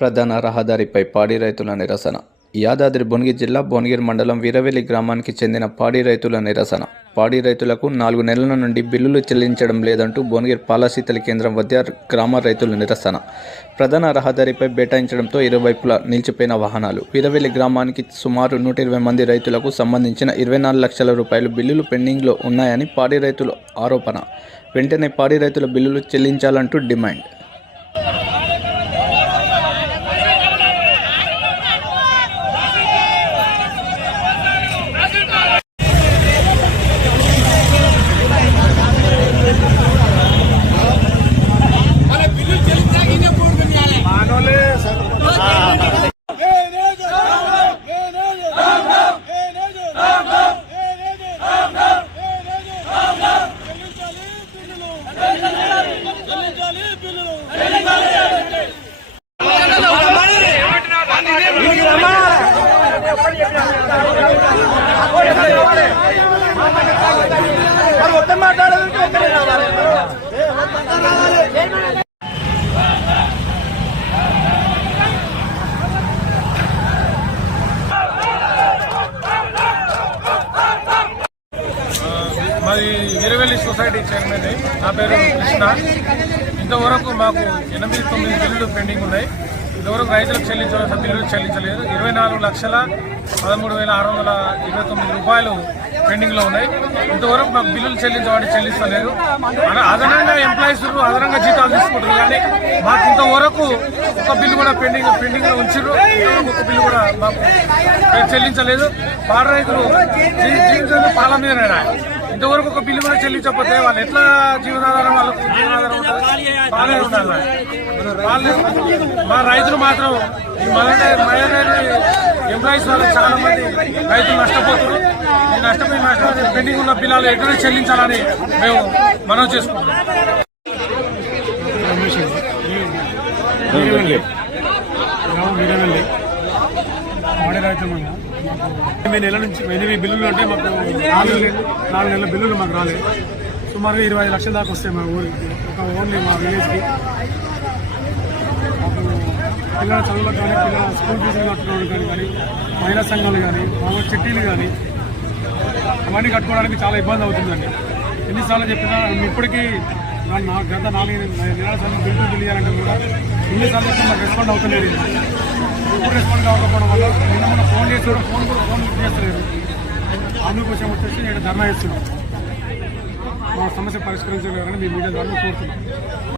ప్రధాన రహదారిపై పాడి రైతుల నిరసన. యాదాద్రి భువనగిరి జిల్లా భువనగిరి మండలం వీరవెల్లి గ్రామానికి చెందిన పాడి రైతుల నిరసన. పాడి రైతులకు 4 నెలల నుండి బిల్లులు చెల్లించడం లేదంటూ భువనగిరి పాలశీతల కేంద్రం వద్ద గ్రామ రైతుల నిరసన. ప్రధాన రహదారిపై బైఠాయించడంతో ఇరువైపులా నిలిచిపోయిన వాహనాలు. వీరవెల్లి గ్రామానికి సుమారు 120 మంది రైతులకు సంబంధించిన 24 లక్షల రూపాయలు బిల్లులు పెండింగ్లో ఉన్నాయని పాడి రైతుల ఆరోపణ. వెంటనే పాడి రైతుల బిల్లులు చెల్లించాలంటూ డిమాండ్. మరి వీరవెల్లి సొసైటీ చైర్మన్ నా పేరు కృష్ణ. ఇంతవరకు మాకు 8-9 బిల్లులు పెండింగ్ ఉన్నాయి. ఇంతవరకు రైతులకు చెల్లించాల్సిన బిల్లులు చెల్లించలేదు. 24,13,629 రూపాయలు పెండింగ్లో ఉన్నాయి. ఇంతవరకు మాకు బిల్లులు చెల్లించలేదు. అదనంగా ఎంప్లాయీస్ అదనంగా జీతాలు తీసుకుంటారు, కానీ మాకు ఇంతవరకు ఒక బిల్లు కూడా పెండింగ్లో ఉంచారు. ఇంతవరకు ఒక బిల్లు కూడా మాకు చెల్లించలేదు. పాడి రైతులు జీవించేందుకు పాల మీద ఇంతవరకు ఒక బిల్లు కూడా చెల్లించకపోతే వాళ్ళు ఎట్లా జీవనాధారం, వాళ్ళకు జీవనాధారం ఉంటుంది? పాలే ఉండాలి. మా రైతులు మాత్రం ఎంప్లాయీస్ వాళ్ళు చాలా మంది రైతులు నష్టపోతున్నారు. ఈ నష్టపోయిన పెండింగ్ ఉన్న బిల్లాలు ఎక్కడ చెల్లించాలని మేము మనవి చేసుకుంటున్నాం. పాడి రైతులు 8 నెలల నుంచి 8 బిల్లులు అంటే మాకు 4 నెలల బిల్లులు మాకు రాలేదు. సుమారుగా 25 లక్షల దాకా వస్తాయి మా ఊరికి, ఒక ఓన్లీ మా విలేజ్కి. మాకు పిల్లల చదువులకు కానీ, పిల్లల స్కూల్ ఫీజులు కట్టుకోవడానికి కానీ, మహిళా సంఘాలు కానీ, మామూలు చిట్టీలు కానీ అవన్నీ కట్టుకోవడానికి చాలా ఇబ్బంది అవుతుందండి. ఎన్నిసార్లు చెప్పినా ఇప్పటికీ గత 4 నెలల సార్లు బిల్లు తెలియాలంటే కూడా ఎన్నిసార్లు చెప్పినా మాకు రెస్పాండ్ అవుతలేదు. ఇప్పుడు రెస్పాండ్ కాకపోవడం వల్ల నిన్న ఫోన్ చేసి కూడా ఫోన్ లిఫ్ట్ చేస్తలేదు. అందుకోసం వచ్చేసి నేను ధర్నా చేస్తున్నాం. మా సమస్య పరిష్కరించగలరని మీ మీడియా ద్వారా కోరుతున్నాం.